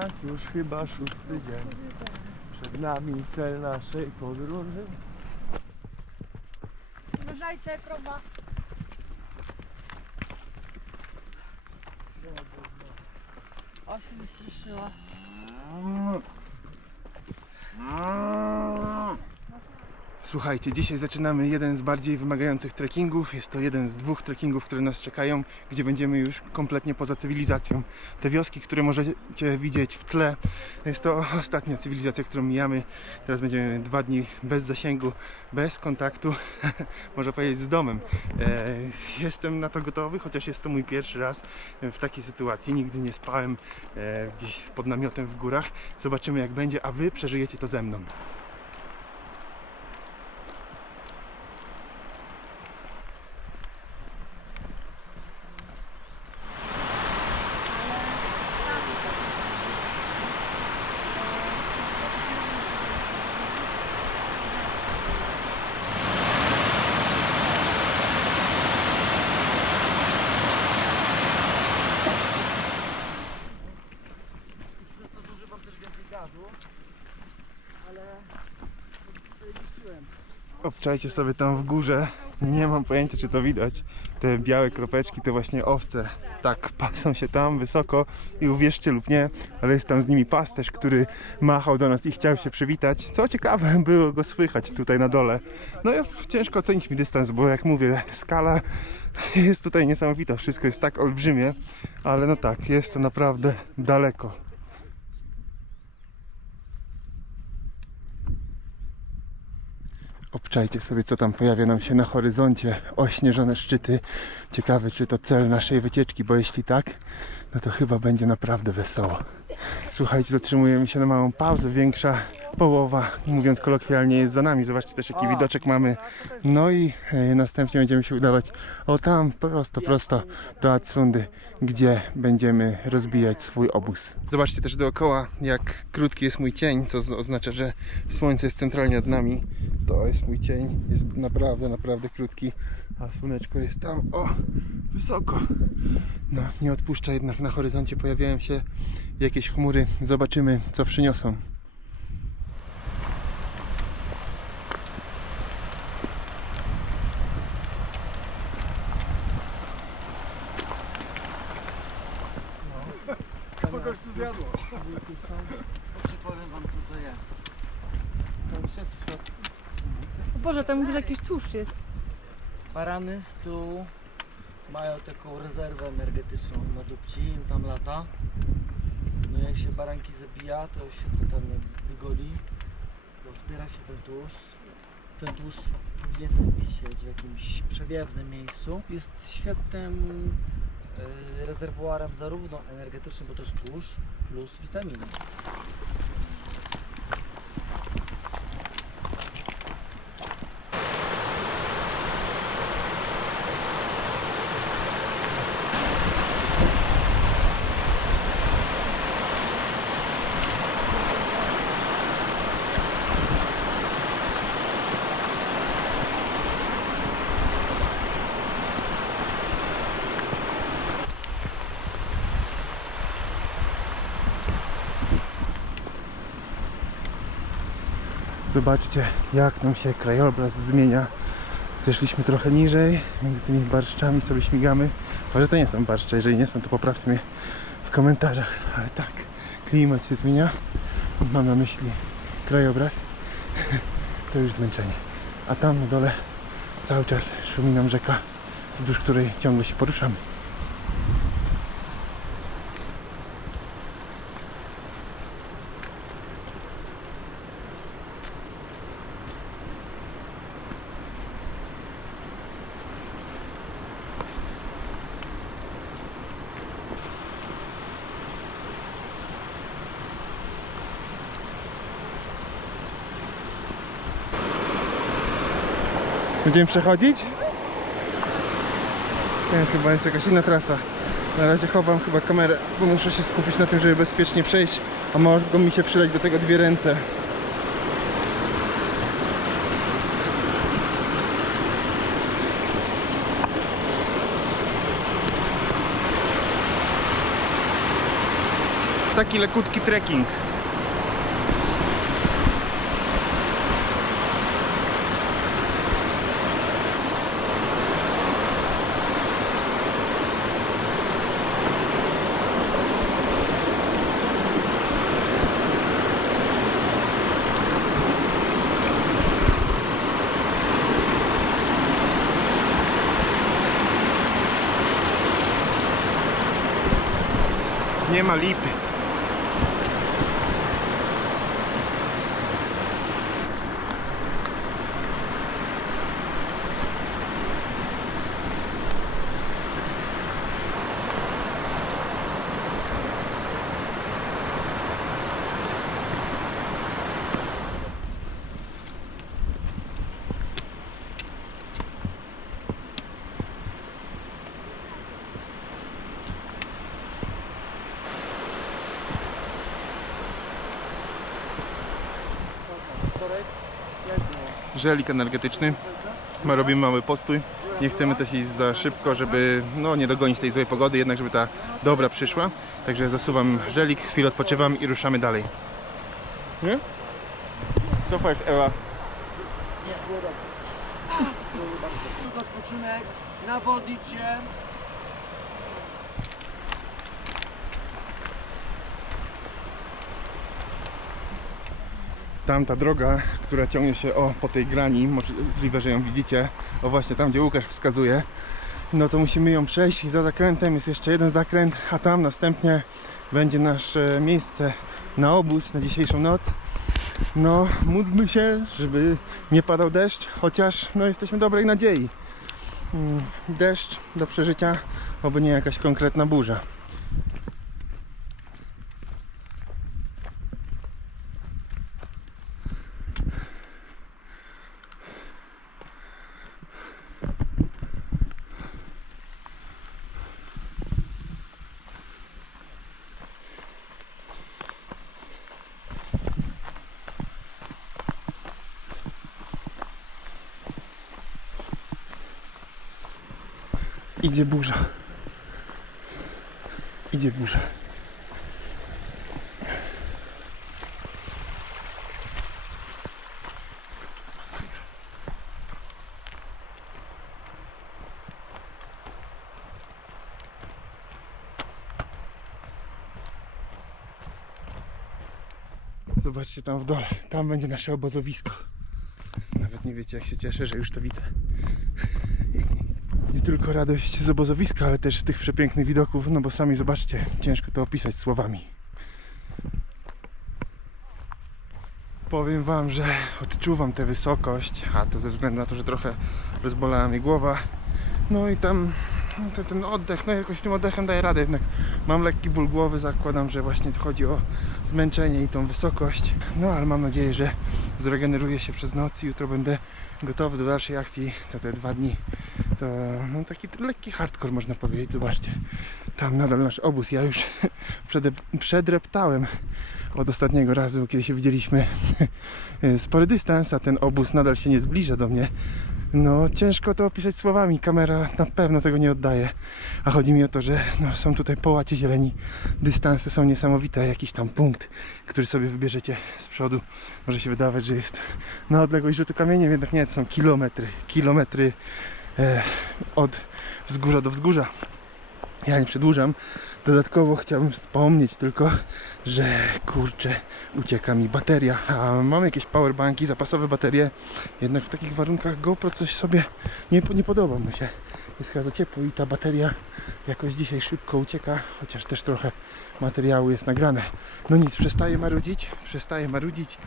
tak już chyba szósty dzień. Przed nami cel naszej podróży. Uważajcie, krowa. O, się wystraszyła. Słuchajcie, dzisiaj zaczynamy jeden z bardziej wymagających trekkingów. Jest to jeden z dwóch trekkingów, które nas czekają, gdzie będziemy już kompletnie poza cywilizacją. Te wioski, które możecie widzieć w tle, jest to ostatnia cywilizacja, którą mijamy. Teraz będziemy dwa dni bez zasięgu, bez kontaktu, można powiedzieć, z domem. E, jestem na to gotowy, chociaż jest to mój pierwszy raz w takiej sytuacji. Nigdy nie spałem e, gdzieś pod namiotem w górach. Zobaczymy jak będzie, a wy przeżyjecie to ze mną. Obczajcie sobie tam w górze. Nie mam pojęcia, czy to widać. Te białe kropeczki to właśnie owce. Tak, pasą się tam wysoko i uwierzcie lub nie, ale jest tam z nimi pasterz, który machał do nas i chciał się przywitać. Co ciekawe, było go słychać tutaj na dole. No jest ciężko ocenić mi dystans, bo jak mówię, skala jest tutaj niesamowita. Wszystko jest tak olbrzymie, ale no tak, jest to naprawdę daleko. Obczajcie sobie, co tam pojawia nam się na horyzoncie. Ośnieżone szczyty. Ciekawe, czy to cel naszej wycieczki, bo jeśli tak, no to chyba będzie naprawdę wesoło. Słuchajcie, zatrzymujemy się na małą pauzę. Większa połowa, mówiąc kolokwialnie, jest za nami. Zobaczcie też, jaki widoczek mamy. No i e, następnie będziemy się udawać o tam, prosto, prosto do Atsundy, gdzie będziemy rozbijać swój obóz. Zobaczcie też dookoła, jak krótki jest mój cień, co z- oznacza, że słońce jest centralnie nad nami. To jest mój cień, jest naprawdę, naprawdę krótki, a słoneczko jest tam, o, wysoko. No, nie odpuszcza jednak na horyzoncie, pojawiają się jakieś chmury. Zobaczymy, co przyniosą. Kogoś tu zjadło. Dobrze powiem wam co to jest. To już jest Boże, tam gdzieś jakiś tłuszcz jest. Barany z tu mają taką rezerwę energetyczną na dupci, im tam lata. No jak się baranki zabija, to się tam wygoli, to zbiera się ten tłuszcz. Ten tłuszcz powinien sobie wisieć w jakimś przewiewnym miejscu. Jest świetnym e, rezerwuarem zarówno energetycznym, bo to jest tłuszcz, plus witaminy. Zobaczcie, jak nam się krajobraz zmienia. Zeszliśmy trochę niżej, między tymi barszczami sobie śmigamy. Może to nie są barszcze, jeżeli nie są, to poprawcie mnie w komentarzach. Ale tak, klimat się zmienia. Mam na myśli krajobraz. To już zmęczenie. A tam na dole cały czas szumi nam rzeka, wzdłuż której ciągle się poruszamy. Będziemy przechodzić? Nie, chyba jest jakaś inna trasa. Na razie chowam chyba kamerę, bo muszę się skupić na tym, żeby bezpiecznie przejść, a mogą mi się przydać do tego dwie ręce. Tak taki lekutki trekking. Nie ma Żelik energetyczny. My robimy mały postój. Nie chcemy też iść za szybko, żeby no, nie dogonić tej złej pogody, jednak żeby ta dobra przyszła. Także zasuwam żelik, chwilę odpoczywam i ruszamy dalej. Nie? Co powiesz Ewa? Odpoczynek, nawodnić się. Tamta droga, która ciągnie się o po tej grani, możliwe, że ją widzicie, o właśnie tam, gdzie Łukasz wskazuje, no to musimy ją przejść i za zakrętem jest jeszcze jeden zakręt, a tam następnie będzie nasze miejsce na obóz na dzisiejszą noc. No, módlmy się, żeby nie padał deszcz, chociaż no jesteśmy dobrej nadziei. Mm, Deszcz do przeżycia, oby nie jakaś konkretna burza. Idzie burza. Idzie burza. Zobaczcie tam w dole. Tam będzie nasze obozowisko. Nawet nie wiecie jak się cieszę, że już to widzę tylko radość z obozowiska, ale też z tych przepięknych widoków, no bo sami zobaczcie, ciężko to opisać słowami. Powiem Wam, że odczuwam tę wysokość, a to ze względu na to, że trochę rozbolała mnie głowa. No i tam ten, ten oddech, no jakoś z tym oddechem daję radę, jednak mam lekki ból głowy, zakładam, że właśnie chodzi o zmęczenie i tą wysokość. No ale mam nadzieję, że zregeneruję się przez noc i jutro będę gotowy do dalszej akcji. To te dwa dni to no, taki lekki hardcore można powiedzieć. Zobaczcie, tam nadal nasz obóz. Ja już przedreptałem od ostatniego razu, kiedy się widzieliśmy spory dystans, a ten obóz nadal się nie zbliża do mnie. No, ciężko to opisać słowami. Kamera na pewno tego nie oddaje. A chodzi mi o to, że no, są tutaj połacie zieleni. Dystanse są niesamowite. Jakiś tam punkt, który sobie wybierzecie z przodu. Może się wydawać, że jest na odległość rzutu kamieniem, jednak nie, to są kilometry. Kilometry e, od wzgórza do wzgórza. Ja nie przedłużam. Dodatkowo chciałbym wspomnieć tylko, że kurczę, ucieka mi bateria, a mam jakieś powerbanki, zapasowe baterie. Jednak w takich warunkach GoPro coś sobie nie, nie podoba mi się. Jest chyba za ciepło i ta bateria jakoś dzisiaj szybko ucieka, chociaż też trochę materiału jest nagrane. No nic, przestaję marudzić, przestaję marudzić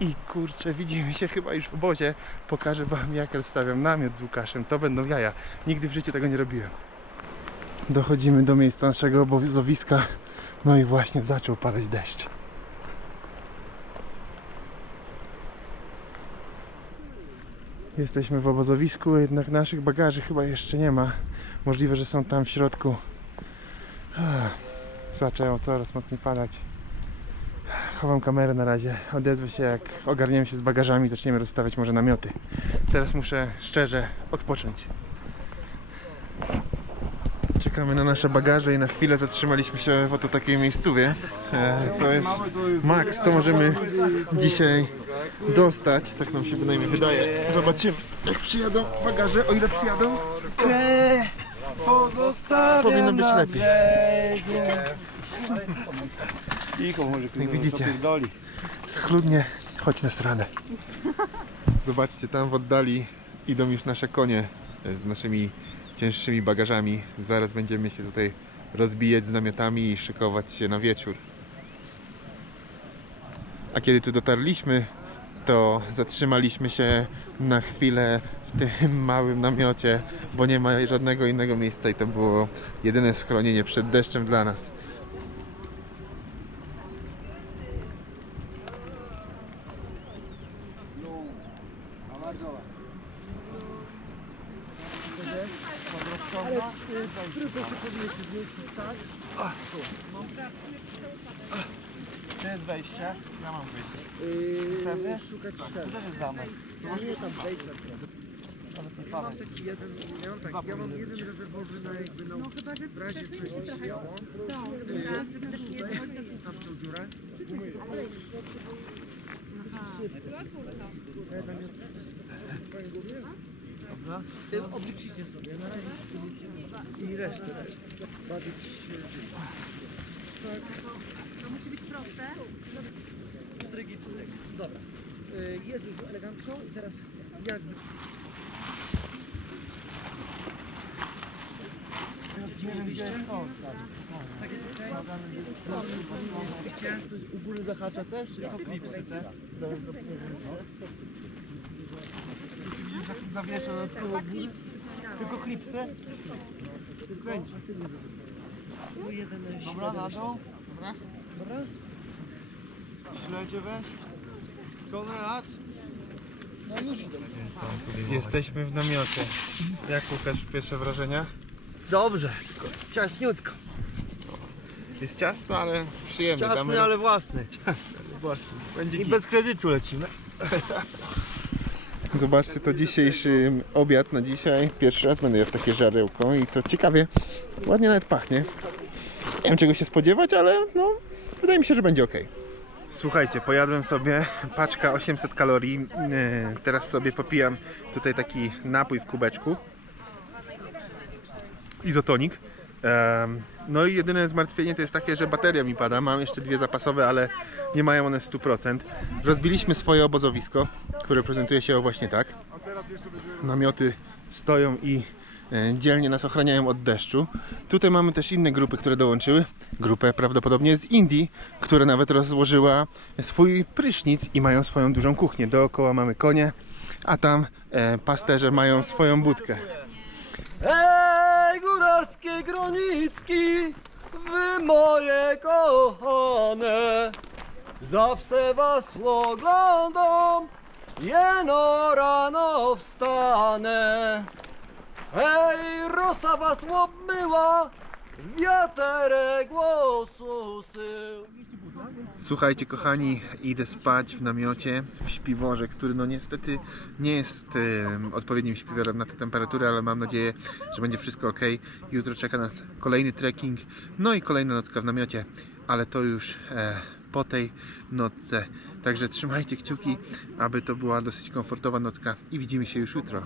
i kurczę, widzimy się chyba już w obozie. Pokażę Wam jak rozstawiam namiot z Łukaszem, to będą jaja. Nigdy w życiu tego nie robiłem. Dochodzimy do miejsca naszego obozowiska. No i właśnie zaczął padać deszcz. Jesteśmy w obozowisku, jednak naszych bagaży chyba jeszcze nie ma. Możliwe, że są tam w środku. Zaczęło coraz mocniej padać. Chowam kamerę na razie. Odezwę się jak ogarniemy się z bagażami, zaczniemy rozstawiać może namioty. Teraz muszę szczerze odpocząć. Czekamy na nasze bagaże i na chwilę zatrzymaliśmy się w oto takiej miejscówie. E, to jest Max, co możemy dzisiaj dostać, tak nam się bynajmniej wydaje. Zobaczymy, jak przyjadą bagaże, o ile przyjadą. Pozostawiam Powinno być lepiej. Cicho, może Jak widzicie, schludnie, chodź na stronę. Zobaczcie, tam w oddali idą już nasze konie z naszymi cięższymi bagażami. Zaraz będziemy się tutaj rozbijać z namiotami i szykować się na wieczór. A kiedy tu dotarliśmy, to zatrzymaliśmy się na chwilę w tym małym namiocie, bo nie ma żadnego innego miejsca i to było jedyne schronienie przed deszczem dla nas. To jest wejście. Ja mam wyjść. Pewnie? Szukać Tu też jest zamek. Nie tam wejść Ja mam taki jeden, ja mam, tak, ja mam jeden rezerwowy na jakby na w razie coś się działo. Tam w tą dziurę. Ja tam Dobra. Obliczycie sobie na razie i resztę. Bawić się. Strygi, Dobra. Y, Jest już elegancko i teraz jak... Widzieliście? Tak jest okej? Jest picie? U góry zahacza też, czy tylko klipsy te? Zawiesza na tyłu klipsy? Tylko klipsy? Kręci. Dobra, na dół. Dobra. Dobra. Śledzie weź. Konrad. No. Jesteśmy w namiocie. Jak Łukasz pierwsze wrażenia? Dobrze, ciasniutko. Jest ciasno, ale przyjemne. Damy Ciasny, ale własny. własny. Będzie I git. bez kredytu lecimy. Zobaczcie, to dzisiejszy obiad na dzisiaj. Pierwszy raz będę jadł takie żarełko i to ciekawie, ładnie nawet pachnie. Nie wiem czego się spodziewać, ale no, wydaje mi się, że będzie ok. Słuchajcie, pojadłem sobie paczka 800 kalorii. E, Teraz sobie popijam tutaj taki napój w kubeczku. Izotonik. No i jedyne zmartwienie to jest takie, że bateria mi pada. Mam jeszcze dwie zapasowe, ale nie mają one 100%. Rozbiliśmy swoje obozowisko, które prezentuje się właśnie tak. Namioty stoją i e, dzielnie nas ochraniają od deszczu. Tutaj mamy też inne grupy, które dołączyły. Grupę prawdopodobnie z Indii, która nawet rozłożyła swój prysznic i mają swoją dużą kuchnię. Dookoła mamy konie, a tam e, pasterze mają swoją budkę. Ej, góralskie gronicki, wy moje kochane, zawsze was oglądam, jeno rano wstanę. Ej, rosa was obmyła, wiaterek głosu sył. Słuchajcie kochani, idę spać w namiocie, w śpiworze, który no niestety nie jest em, odpowiednim śpiworem na tę temperaturę, ale mam nadzieję, że będzie wszystko ok. Jutro czeka nas kolejny trekking, no i kolejna nocka w namiocie, ale to już e, po tej nocce. Także trzymajcie kciuki, aby to była dosyć komfortowa nocka i widzimy się już jutro.